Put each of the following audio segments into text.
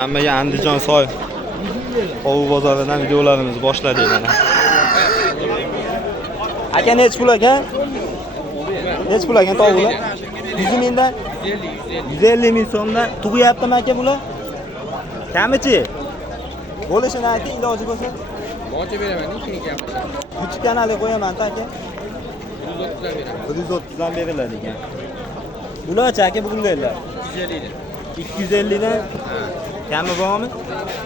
Hammaga Andijon soy qovuq bozoridan videolarimizni boshladik mana. Aka nech pul aka? Nech pul aka tovuqlar? 100 mingdan 150 ming so'mdan tug'yaptimi aka bular? Kamichi? Bo'lishini ayting iloji bo'lsa. Bocha beraman, ikkinchi gapirsan. Uch kanalga qo'yaman-da aka. 130 dan beraman. 130 dan beriladi ekan. Bularchi aka bugundagilar? 250 dan. 250 dan kami bormi?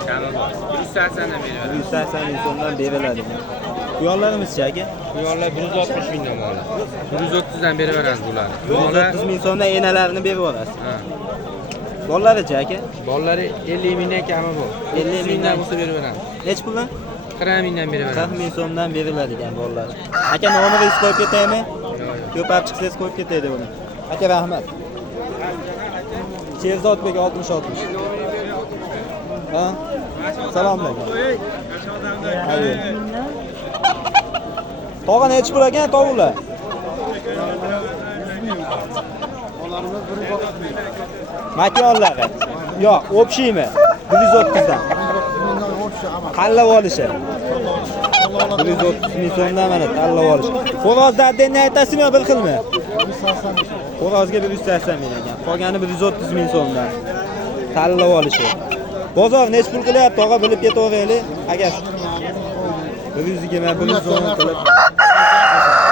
Kami bor. 180 dan beraman. 180 ming so'mdan beriladi ekan. Quyonlarimizchi aka? Quyonlar 160 mingdan bor. 130 dan beraveramiz bularni. 130 ming so'mdan enalarini berib yuborasiz. Ha. Bollarichi aka? Bollari 50 mingdan kami bor. 50 mingdan bo'lsa beraveramiz. Nech puldan? 40 mingdan beraveramiz. 40 ming so'mdan beriladi ekan bollar. Aka nomeringizni qo'yib ketaymi? Ko'pab chiqsangiz qo'yib ketaydi buni. Aka rahmat. Sherzodbek 60-60. Ha? Salom alaykum. Hayır. Tog'a nech pul ekan tovuqlar? Makonlari. Yo'q, o'pshiymi? 130 dan. Tanlab olishi. 130 ming so'mdan mana tanlab olish. Xo'rozda addenni aytasizmi yo bir xilmi? Xo'rozga 180 ming ekan. Qolgani 130 ming so'mdan. Tanlab olishi. Bozor nech pul qilyapti? Tog'a bilib ketaveraylik. Agar 120 110 qilib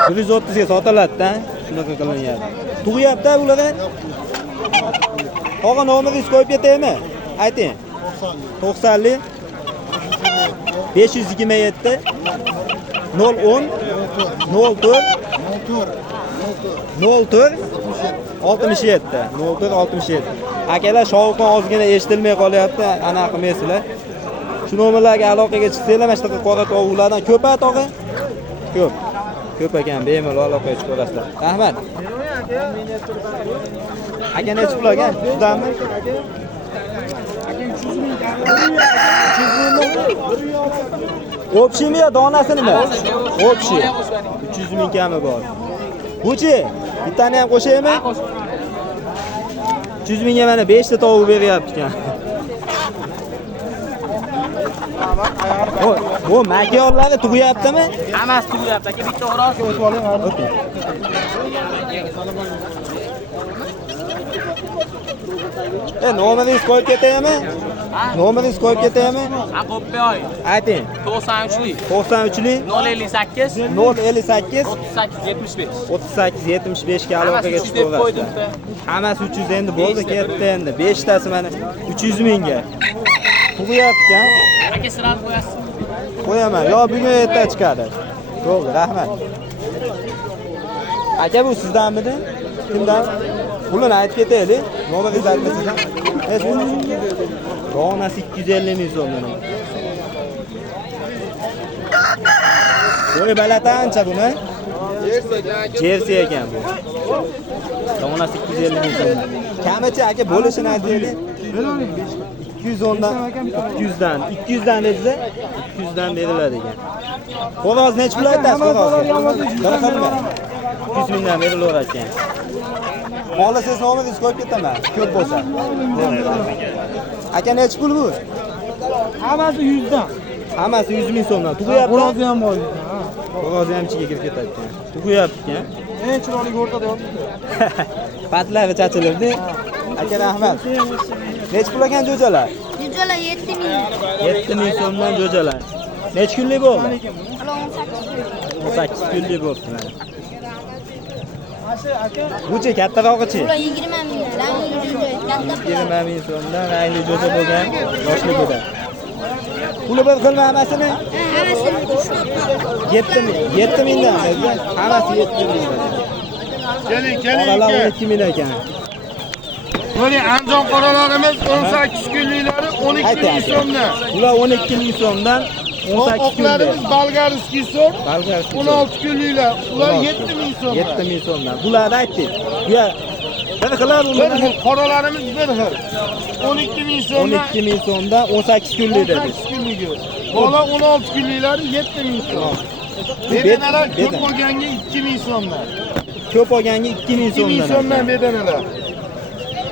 130 ga sotiladi-da. Shunaqa qilinyapti. Tug'yapti ularga. Tog'a nomeringizni qo'yib ketaymi? Ayting. 90 527 010 04 04 67 04 67. Akalar shovqin ozgina eshitilmay qolyapti. Ana qilmaysizlar. Shu nomerlarga aloqaga chiqsanglar, mana shunaqa qora tovuqlardan ko'p tog'a. Ko'p. Ko'p ekan, bemalol aloqaga chiqib olasizlar. Rahmat. Aka nech pul ekan? Sizdanmi? O'pshimi yo donasinimi? O'pshi. 300 ming kami bor. Buchi, bittani ham qo'shaymi? 300 mingga mana 5 ta tovuq beryapti ekan. Bu makonlarni tug'yaptimi? Hammasi tug'yapti aka, bitta xo'roz o'tib oling. Okey. Nomeringizni qo'yib ketaymi? Nomeringizni qo'yib ketaymi? Ha, qo'yib qo'ying. Ayting. 93lik 93lik 058 058 38 75. 38 75 ga aloqaga chiqib qo'yasiz. Hammasi 300 endi bo'ldi, ketdi endi. 5 tasi mana 300 mingga. Tug'yapti-kan? Aka sirab qo'yasiz. Qo'yaman. Yo bugun erta chiqadi. Bo'ldi, rahmat. Aka bu sizdanmidi? Kimdan? Pulini aytib ketaylik. Nomeringizni aytmasangiz ham. Hech pul. Donasi 250 ming so'm. Bo'y balatancha buni. Jersey ekan bu. Donasi 250 ming so'm. Kamichi aka bo'lishini aytaylik. 210 dan 200 dan 200 dan dediz-a? 200 dan beriladi ekan. Xo'roz nech pul aytasiz xo'rozga? Bir xilmi? 200 mingdan berilaverar ekan. Xohlasangiz nomeringizni qo'yib ketaman. Ko'p bo'lsa. Aka nech pul bu? Hammasi 100 dan. Hammasi 100 ming so'mdan. Tug'yapti. Xo'rozi ham bor. Xo'rozi ham ichiga kirib ketadi ekan. Tug'yapti-kan. Eng chiroyli o'rtada yotibdi. Patlari chachilibdi. Aka rahmat. Nech pul ekan jo'jalar? Jo'jalar 7 ming. 7 ming so'mdan jo'jalar. Nech kunlik bo'ldi? 18 kunlik bo'ldi mana. Buchi kattarog'ichi? Ular 20 ming. Katta 20 ming so'mdan rangli jo'ja bo'lgan yoshligida. Puli bir xilmi hammasini? Hammasi 7 mingdan. Hammasi 7 mingdan. Keling, Oralar 12 ming ekan. Mana Andijon qoralarimiz 18 kunliklari 12 ming so'mdan. Ular 12 ming so'mdan 18 Oqlarimiz kunlik. bolgarskiy sort Bolgarskiy 16 kunliklar. Ular 7 ming so'mdan. 7 ming so'mdan. Bularni aytdik. Bu bir xillar Bir xil qoralarimiz bir xil. 12 ming so'mdan. 12 ming so'mdan 18 kunlik dedik. 18 kunligi. Bola 16 kunliklari 7 ming so'm. Bedanalar ko'p bo'lganga 2 ming so'mdan. Ko'p olganga 2 ming 2 ming so'mdan. so'mdan bedanalar.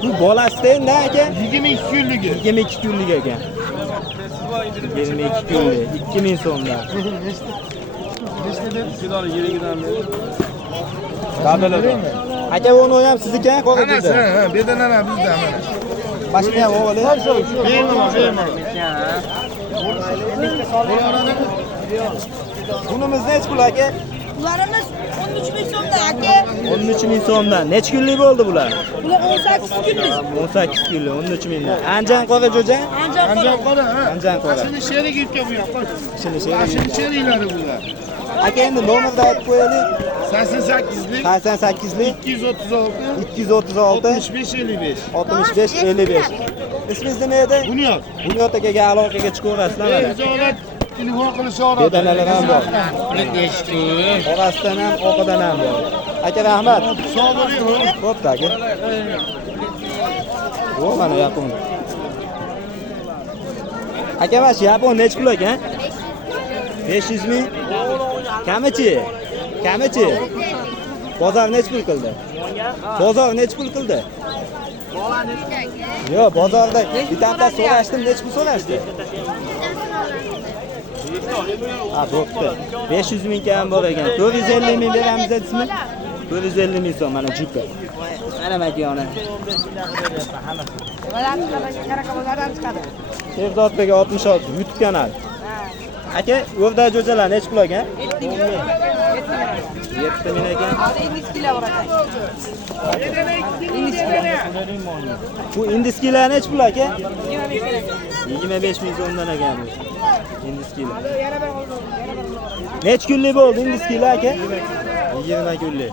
Bu bolasi Holstein ne aka? 22 kunligi. 22 kunlik ekan. 22 kunlik. 2000 so'mdan. Aka onu ham sizniki ha, qo'yib Anasi, ha, bedan ana bizda mana. Mashina ham o'g'li. Bemalol. Bunimiz necha pul aka? Ularimiz 13 ming so'mda aka. 13 ming so'mdan. Necha kunlik bo'ldi bular? Bular 18 kunlik. 18 kunlik, 13 mingdan. Anjan qora jo'ja? Anjan qora, ha. Anjan qora. Shuni sherik yutga bu yoqqa. Shuni Shuni sheriklari bular. Aka endi nomerni aytib qo'yaylik. 88lik 88lik 236 236 65 55. 65 55. Ismingiz nima edi? Bunyod. Bunyod akaga aloqaga chiqaverasizlar mana. Rizolat telefon qilishaveradi. Bedanalar ham bor. Pulni deyishdi. Orasidan ham, orqadan ham bor. Aka rahmat. Sog' bo'ling. Bo'pti aka. Bu mana yapon. Aka mana shu yapon necha pul ekan? 500 ming. Kamichi? Kamichi? Bozor necha pul qildi? Bozor necha pul qildi? Yo'q, bozorda bitta so'rashdim, necha pul so'rashdi? Ha, bo'pti. 500 ming kam bor ekan. 450 ming beramiz deysizmi? 450 ming so'm mana jupa. Mana makoni. Shehzodbek 66 YouTube kanal. Aka, o'rda jo'jalar necha pul ekan? 7 ming ekan. Bu indiskilar necha pul aka? 25 ming so'mdan ekan bu. Indiskilar. Necha kunlik bo'ldi indiskilar aka? 20 kunlik.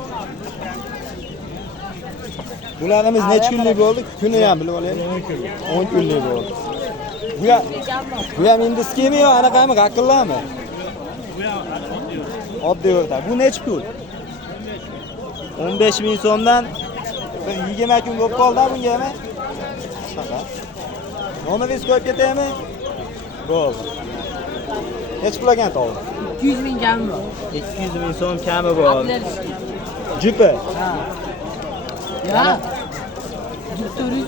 Bularimiz necha kunlik bo'ldi? Kuni ham bilib olaylik. 10 kunlik bo'ldi. Bu ham indiskimi yo anaqami g'aqillarmi? Oddiy o'rta. Bu necha pul? 15 ming so'mdan bir 20 kun bo'lib qoldi bunga ham. Shunaqa. Nomeringiz qo'yib ketaymi? Bo'ldi. Necha pul ekan tovuq? 200 ming kami bor. 200 ming so'm kami bor. Jupa. Ya. 400 ming.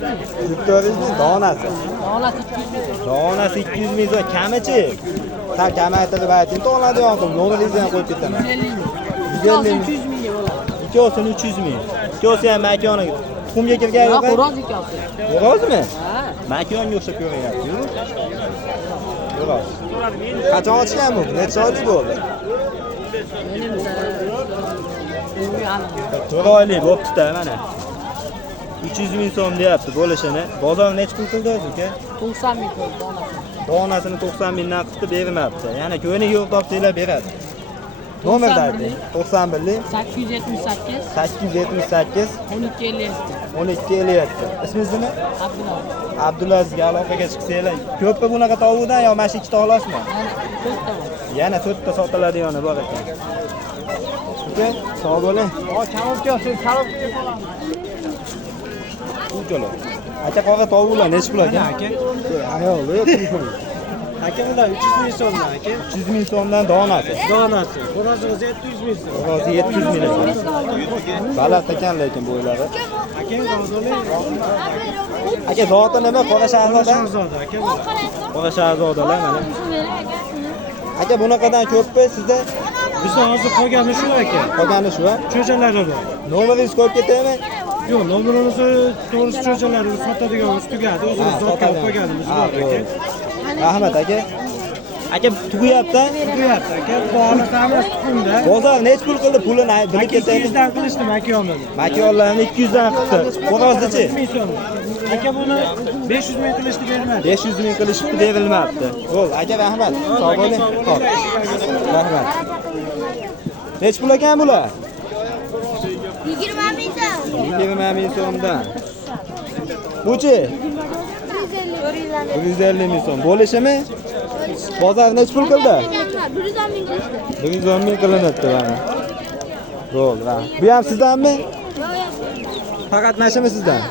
400 ming donasi. Donasi 200 ming. Donasi 200 ming so'm kamichi. Sal kamaytirib ayting, to'g'riladigan qilib, nomeringizni ham qo'yib ketaman. 150 ming. 200 ming bo'ladi. Ikkosini 300 ming. Ikkosi ham makoni tuxumga kirgan yo'q. Xo'roz ikkosi. Xo'rozmi? Ha. Makonga o'xshab ko'rinyapti. Xo'roz. Qachon ochgan bu? Necha oylik bo'ldi? Menimcha 4 oylik bo'pti-da mana. 300 ming so'm deyapti bo'lishini. Bozor necha pul qildi o'zi uka? 90 ming donasi. Donasini 90 mingdan qilib bermabdi. Ya'ni ko'nik yo'q topsanglar beradi. Nomerda ayting. 91lik 878 878 1257. 1257. Ismingiz nima? Abdullah. Abdulazizga aloqaga chiqsanglar, ko'pmi bunaqa tovuqdan yo mana shu ikkita olasizmi? To'rtta bor. Yana 4 ta sotiladigani bor ekan. Uka, sog' bo'ling. Ukalar. Aka qora tovuqlar necha pul ekan? Aka. Ayol, Aka ular 300 ming so'mdan aka. 300 ming so'mdan donasi. Donasi. Xo'rozimiz 700 ming so'm. Xo'rozi 700 ming ekan. Baland ekan lekin bo'ylari. Aka rozali. Aka zoti nima? Qora shahzoda? Shahzoda aka. Qora shahzodalar mana. Aka bunaqadan ko'pmi sizda? Bizda hozir qolgani shu aka. Qolgani shu, ha? Cho'jalari bor. Nomeringizni qo'yib ketaymi? Yo'q, nomerimizni to'g'risi cho'jalari sotadigan tugadi. O'zimiz zotga qo'yganimiz bor aka. Rahmat aka. Aka tugayapti. Tugayapti aka. Bog'ni ta'mirlash tuxumda. Bozor necha pul qildi? Pulini bilib ketaymi? 200 dan qilishdi makonni. Makiyonlarni 200 dan qildi. Xo'rozichi? 100 ming so'm. Aka buni 500 ming qilishdi bermadi. 500 ming qilishibdi, berilmabdi. Bo'l, aka rahmat. Sog' bo'ling. Xo'p. Rahmat. Necha pul ekan bular? 20 ming so'm. 20 ming so'mdan. Buchi? 150 ming so'm. Bo'lishimi? Bozor necha pul qildi? 110 ming qilishdi. 110 ming qilinibdi mana. Bo'l, rahmat. Bu ham sizdanmi? Faqat mashimi sizdan?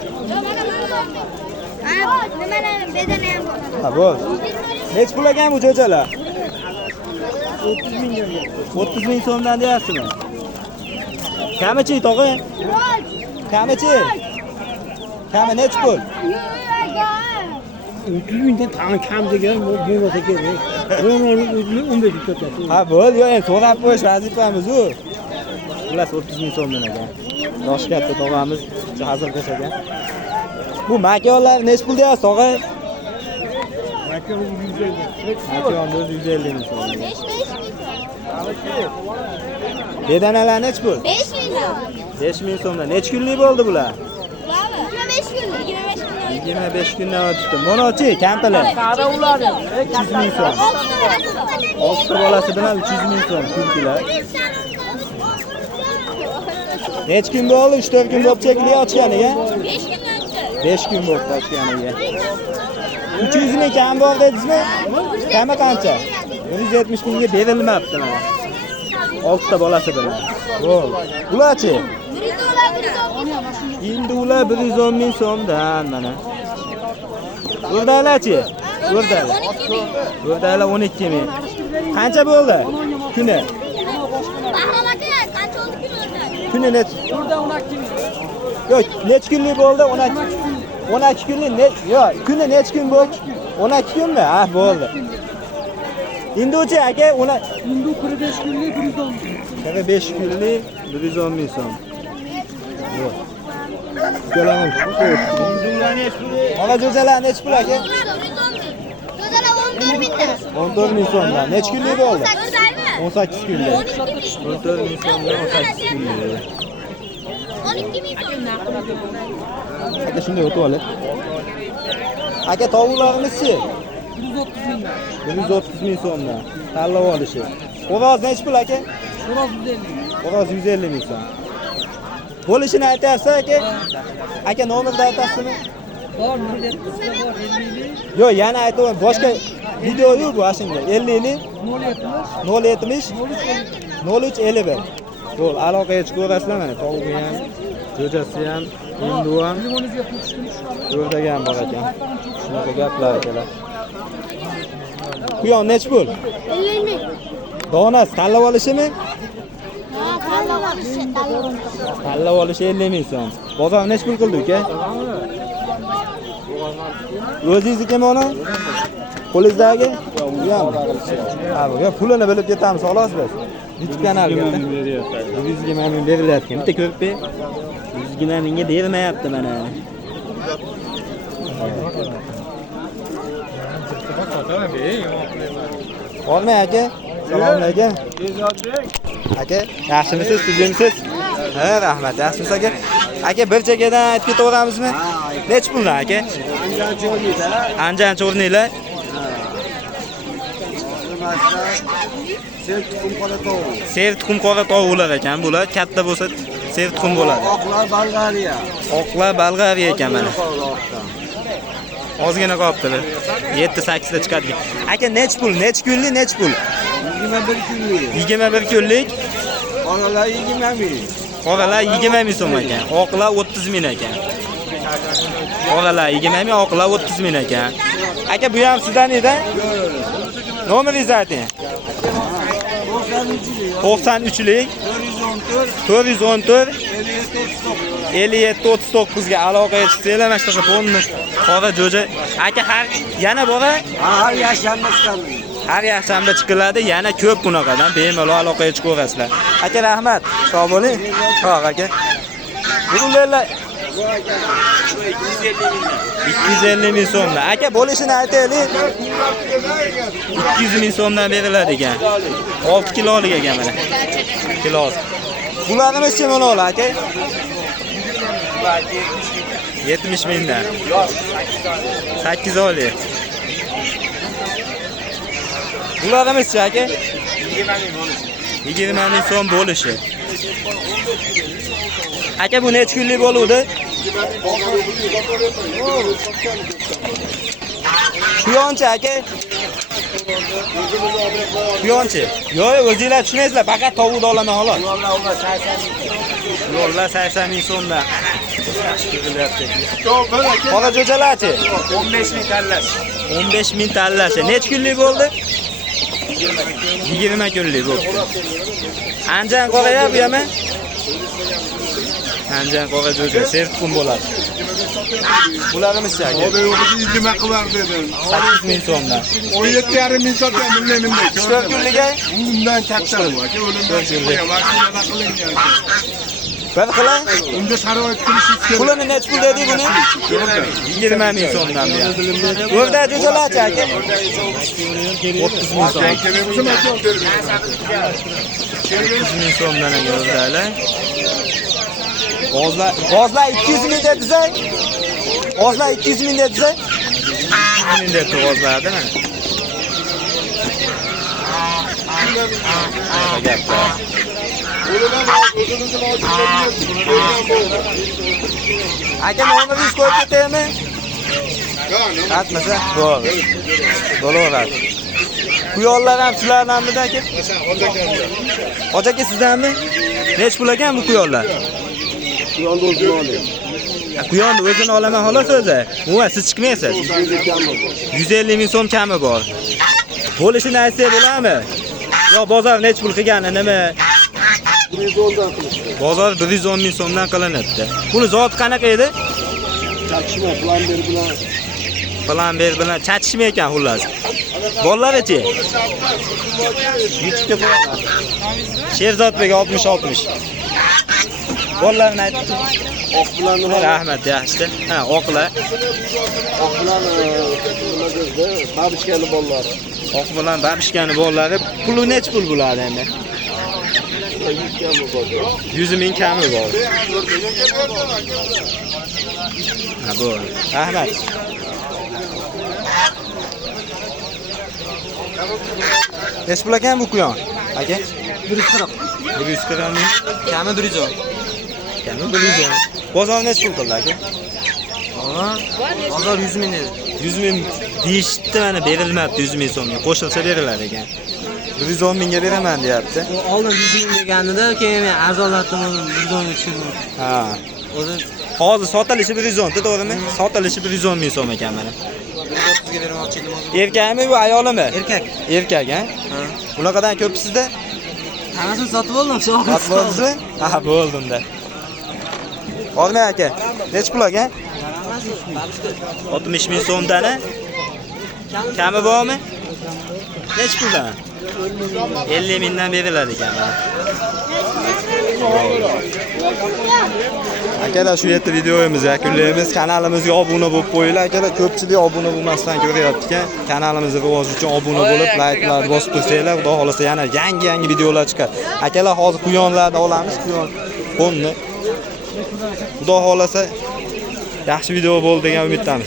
Nimalar bedana ham bor. Ha, bo'l. Necha pul ekan bu jo'jalar? 30 ming so'mdan deyapsizmi? Kamichi tog'a? Kamichi? Kami necha pul? 30 mingdan tag'in kam degan bo'lmasa kerak. Ro'molni 15 ming sotyapti. Ha, bo'ldi, yo'q, endi so'rab qo'yish vazifamiz-ku. Xullas 30 ming so'mdan ekan. Yosh katta tog'amiz hazil qilsa ekan. Bu makonlar necha pul deyapsiz, tog'a? Makon 150. Makon 150 ming so'm. Bedanalar necha pul? 5 milyon. 5 ming so'mdan. Necha kunlik bo'ldi bular? 25 kunlik, 25 kunlik. 25 kundan o'tibdi. Monochi, kampirlar. 300 ming so'm. 6 bolasi bilan 300 ming so'm kunkilar. Necha kun bo'ldi? 3-4 kun bo'lib chekli ochganiga? 5 kundan o'tdi. 5 kun bo'lib ochganiga. 300 ming kam bor dedingizmi? Kami qancha? 170 mingga berilmabdi mana. 6 ta bolasi bilan. Bo'ldi. Ularchi? Endi ular 110 ming so'mdan mana. O'rdalarchi? O'rdalar. O'rdalar 12 ming. Qancha bo'ldi? Kuni? Bahrom aka, qancha oldi kun Kuni necha? Burada 12 ming. Yo'q, necha kunlik bo'ldi? 12 kunlik. Yo'q, kuni necha kun bo'ldi? 12 kunmi? Ha, bo'ldi. Endi o'chi aka, Endi 45 kunlik 110 ming. 45 kunlik 110 ming so'm. Yo'q. Ukalarning Ona jo'jalar necha pul aka? 14 mingdan. 14 ming so'mdan. Necha kunlik bo'ldi? 18 kunlik. 14 ming so'mdan 18 kunlik. 12 ming so'm. Aka shunday o'tib olib. Aka tovuqlarimiz-chi? 130 ming. 130 ming so'mdan. Tanlab olishi. Xo'roz necha pul aka? Xo'roz 150 ming. Xo'roz 150 ming so'm. Bo'lishini aytyapsiz aka? Aka nomerni aytasizmi? Bor, millat bizda bor 50. Yo'q, yana aytaman. Boshqa video-yu bu ashunga. 50 070 070 03 51. Bo'l, aloqaga chiqib ko'rasizlar mana. Tovuqi ham, jo'jasi ham, hindu ham, Telefoningizga pul tushdi. o'rdaga ham bor ekan. Shunaqa gaplar akalar. Quyon necha pul? 50 ming. Donasi tanlab olishimi? Ha, tanlab olishi, Tanlab olishi 50 ming so'm. Bozor necha pul qildi uka? O'zingizniki mana? Qo'lingizdagi? Bu ham. Ha, bu pulini bilib ketamiz, xolos biz. YouTube kanalga 120 ming berilyapti. Bitta ko'rib ber. 120 mingga bermayapti mana. Bormi aka? Assalomu alaykum. Aka, yaxshimisiz, tuzimsiz? Ha, rahmat. Yaxshimisiz aka? Aka, bir chekadan aytib ketaveramizmi? Necha puldan aka? Anjan cho'rnilar. Sev tuxum qora tovuqlar ekan bular. Katta bo'lsa sev tuxum bo'ladi. Oqlar Bolgariya. Oqlar Bolgariya ekan mana. Ozgina qolibdi. 7-8 ta chiqadi. Aka, necha pul? Necha kunlik, necha pul? 21 kunlik. 21 kunlik. Qoralar 20 ming. Qoralar 20 ming so'm ekan. Oqlar 30 ming ekan. Qoralar 20 ming, oqlar 30 ming ekan. Aka, bu ham sizdan edi? Nomeringizni ayting. 93lik 414 57 ga aloqaga chiqsanglar, mana shunaqa fonni qora jo'ja. Aka, yana bor-a? Har yakshanba chiqadi. Har yakshanba chiqiladi, yana ko'p bunaqadan bemalol aloqaga chiqaverasizlar. Aka, rahmat. Sog' bo'ling. Sog' aka. Bugunlar 250 ming so'mdan. Aka, bo'lishini aytaylik. 200 ming so'mdan beriladi ekan. 6 kilolik ekan mana. Kilosi. Bularimiz-chi mana ular aka? 70 mingdan. 8 oylik. Bularimiz-chi aka? 20 ming so'm bo'lishi. Aka, bu necha kunlik bo'luvdi? Quyonchi aka? Quyonchi? Yo'q, o'zingizlar tushunaysizlar, faqat tovuqni olaman xolos. Yo'llar 80 ming so'mdan. Qora jo'jalarchi? 15 ming tanlash. 15 ming tanlashi. Necha kunlik bo'ldi? 20 kunlik bo'ldi. Anjan qoraya bu ham? Anjan qora jo'ja, serqum bo'ladi. Bularimiz aka. Oda yo'q, 20 qilar dedim. 8000 so'mdan. 17,5 ming sotaman, bunday. 4 kunliga Undan katta bu aka, o'limdan chiqmagan, vaqtida qilingan. bir qilay. Unda sharoit qilish kerak. Pulini necha pul dedik buni? 20 ming so'mdan bu. O'rda jo'jalar aka. 30 ming so'm. 30 ming so'mdan aka o'rdalar. G'ozlar 200 ming dediz-a? G'ozlar 200 ming dediz-a? 200 ming debdi g'ozlarni mana. Gaplar. Aka nomeringiz qo'yib ketaymi? Aytmasa, to'g'ri. Bo'laveradi. Quyonlar ham sizlardanmidi aka? Hoji aka sizdanmi? Nech pul ekan bu quyonlar? Quyonni o'zini oling. Quyonni o'zini olaman xolos o'zi. Umuman siz chiqmaysiz. 150 ming so'm kami bor. Bo'lishini aytsa bo'ladimi? Yo bozor nech pul qilgani nima? 110 dan qilishdi. Bozor 110 ming so'mdan qilinibdi. Buni zoti qanaqa edi? Chakishma planber bilan. Planber bilan chatishmi ekan xullas. Bollari-chi? YouTube'ga qo'yaman. Sherzodbek 60-60. Bollarni aytdi. Oq bilan nima? Rahmat, yaxshi. Ha, oqlar. Oq bilan nima dedi? Babishkani bollari. Oq bilan babishkani bollari puli nech pul bo'ladi endi? 100 ming kami bor. Ha, bu. Rahmat. Nech pul ekan bu quyon? Aka? 140. 140 ming. Kami 110. Kami 110. Bozor nech pul qildi aka? Bozor 100 ming dedi. 100 ming deyishdi, mana berilmabdi 100 ming so'mga. Qo'shilsa berilar ekan. 110 mingga beraman deyapti. Oldin 100 ming deganida, keyin men arzonlatdim, 110 ga tushirdim. Ha. O'zi Hozir sotilishi 110, to'g'rimi? Sotilishi 110 ming so'm ekan mana. 130 ga bermoqchi edim hozir. Erkakmi bu ayolimi? Erkak. Erkak, ha? Ha. Bunaqadan ko'p sizda? Hammasini sotib oldim, shu Sotib oldingizmi? Ha, bo'ldimda. Olmay aka. Nech pul aka? 60 ming so'mdan, ha? Kami bormi? Nech puldan? 50 mingdan beriladi ekan mana. Akalar, shu yerda videomizni yakunlaymiz. Kanalimizga obuna bo'lib qo'yinglar. Akalar, ko'pchilik obuna bo'lmasdan ko'ryapti ekan. Kanalimizni rivoji uchun obuna bo'lib, like'larni bosib tursanglar, xudo xolasa yana yangi videolar chiqadi. Akalar, hozir quyonlarni olamiz, quyon qo'nni. Xudo xolasa yaxshi video bo'ldi degan umiddamiz.